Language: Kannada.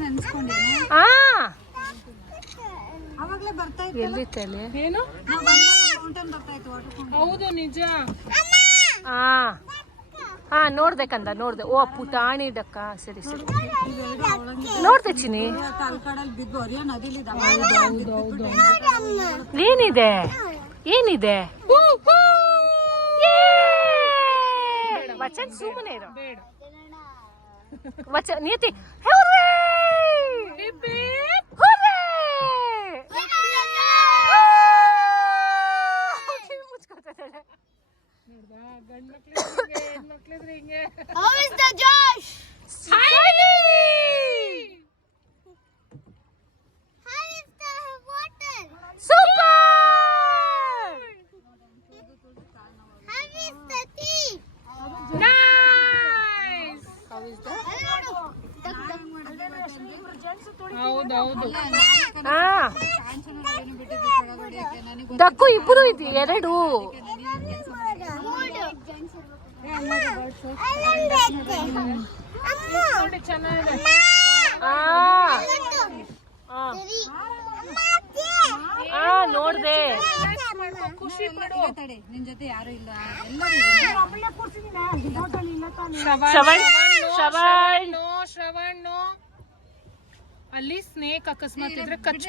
ನೆನ್ಸ್ಕೊಂಡಿದ್ದೀನಿ. ಅವಾಗ್ಲೇ ಬರ್ತಾ ಇತ್ತು. ಎಲ್ಲಿತ್ತಲ್ಲಿ ಏನು ಫೌಂಟೇನ್ ಬರ್ತಾ ಇತ್ತು, ವಾಟರ್ ಫೌಂಟೇನ್. ಹೌದು ನಿಜ. ನೋಡ್ದೆ ಕಂದ, ನೋಡ್ದೆ. ಓ ಪುಟಾಣಿ ಡಕ್ಕ. ಸರಿ ಸರಿ, ನೋಡ್ದೆ ಚಿನಿ. ತಲ್ಕಾಡಲ್ಲಿ ಬಿದ್ದು ಹರಿಯೋ ನದಿಲಿ ಏನಿದೆ ಏನಿದೆ? ವಚನ್ ಸುಮ್ಮನೆ ಇರೋ. ಬೇಡ. ವಚನ್ ನೀತಿ. ಗಂಡ್ ಮಕ್ಳಿದ್ರೆ ಹೆಣ್ಮಕ್ಳಿದ್ರೆ ಹಿಂಗೆ. ಹೌದೌದು. ಡಕ್ಕು ಇಬ್ಬರು ಇದೆ, ಎರಡು. ನೋಡಿ ಚೆನ್ನಾಗಿದೆ. ನೋಡ್ದೆ. ಖುಷಿ ಪಡು. ನಿನ್ ಜೊತೆ ಯಾರು ಇಲ್ಲ. ಶ್ರವಣ್, ಅಲ್ಲಿ ಸ್ನೇಕ್ ಅಕಸ್ಮಾತ್ ಇದ್ರೆ ಕಚ್ಚ